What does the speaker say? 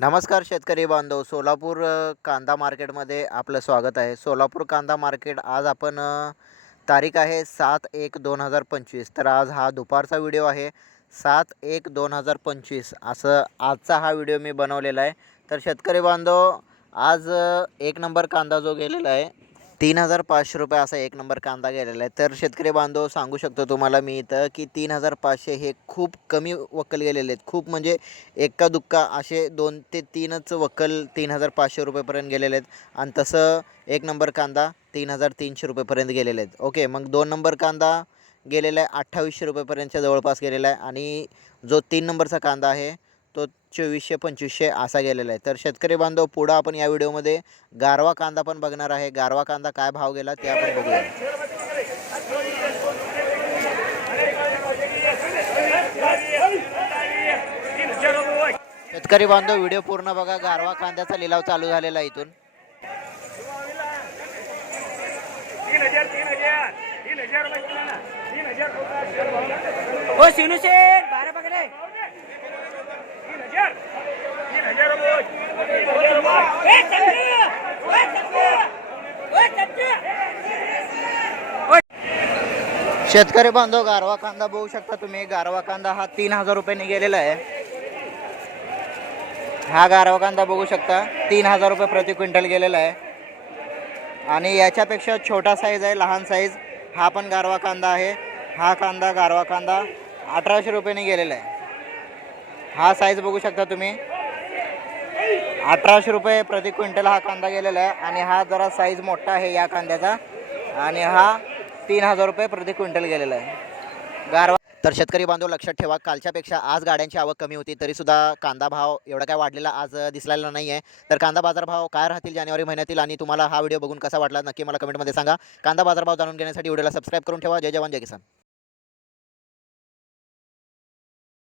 नमस्कार शेतकरी बांधव सोलापूर कांदा मार्केटमध्ये आपलं स्वागत आहे. सोलापूर कांदा मार्केट आज आपण तारीख आहे सात एक दोन हजार पंचवीस. तर आज हा दुपारचा व्हिडिओ आहे. सात एक दोन हजार पंचवीस असं आजचा हा व्हिडिओ मी बनवलेला आहे. तर शेतकरी बांधव आज एक नंबर कांदा जो गेलेला आहे तीन हजार पाचशे रुपये असा एक नंबर कांदा गेलेला आहे. तर शेतकरी बांधव सांगू शकतो तुम्हाला मी इथं की तीन हजार पाचशे हे खूप कमी वक्कल गेलेले आहेत. खूप म्हणजे एक्का दुक्का असे दोन ते तीनच वक्कल तीन हजार पाचशे रुपयेपर्यंत गेलेले आहेत. आणि तसं एक नंबर कांदा तीन हजार तीनशे रुपयेपर्यंत गेलेले आहेत. ओके मग दोन नंबर कांदा गेलेला आहे अठ्ठावीसशे रुपयेपर्यंतच्या जवळपास गेलेला आहे. आणि जो तीन नंबरचा कांदा आहे तो चोवीसशे पंचवीसशे असा गेलेला आहे. तर शेतकरी बांधव पुढं आपण या व्हिडिओमध्ये गारवा कांदा पण बघणार आहे. गारवा कांदा काय भाव गेला ते आपण बघूया. शेतकरी बांधव व्हिडिओ पूर्ण बघा. गारवा कांद्याचा लिलाव चालू झालेला आहे इथून. तीन हजार तीन हजार तीन हजार ओ शिनू शेठ बारा बघले तीन हजार तीन हजार रुपये ए, चंद्रू! ओ, चंद्रू! ओ, चंद्रू! शेतकरी बांधव गारवा कांदा बघू शकता तुम्ही. गारवा कांदा हा तीन हजार रुपयाने गेलेला आहे. हा गारवा कांदा बघू शकता. तीन हजार रुपये प्रति क्विंटल गेलेला आहे. आणि याच्यापेक्षा छोटा साईज आहे लहान साईज हा पण गारवा कांदा आहे. हा कांदा गारवा कांदा अठराशे रुपयाने गेलेला आहे. हा साईज बघू शकता तुम्ही. अठराशे रुपये प्रति क्विंटल हा कांदा गेलेला आहे. आणि हा जरा साईज मोठा आहे या कांद्याचा. आणि हा तीन हजार रुपये प्रति क्विंटल गेलेला आहे. गारवा तर शेतकरी बांधव लक्षात ठेवा कालच्यापेक्षा आज गाड्यांची आवक कमी होती तरीसुद्धा कांदा भाव एवढा काय वाढलेला आज दिसलेला नाही आहे तर कांदा बाजार भाव काय राहतील जानेवारी महिन्यातील आणि तुम्हाला हा व्हिडिओ बघून कसा वाटला नक्की मला कमेंटमध्ये सांगा. कांदा बाजार भाव जाणून घेण्यासाठी व्हिडिओला सबस्क्राईब करून ठेवा. जय जवान जय किसान.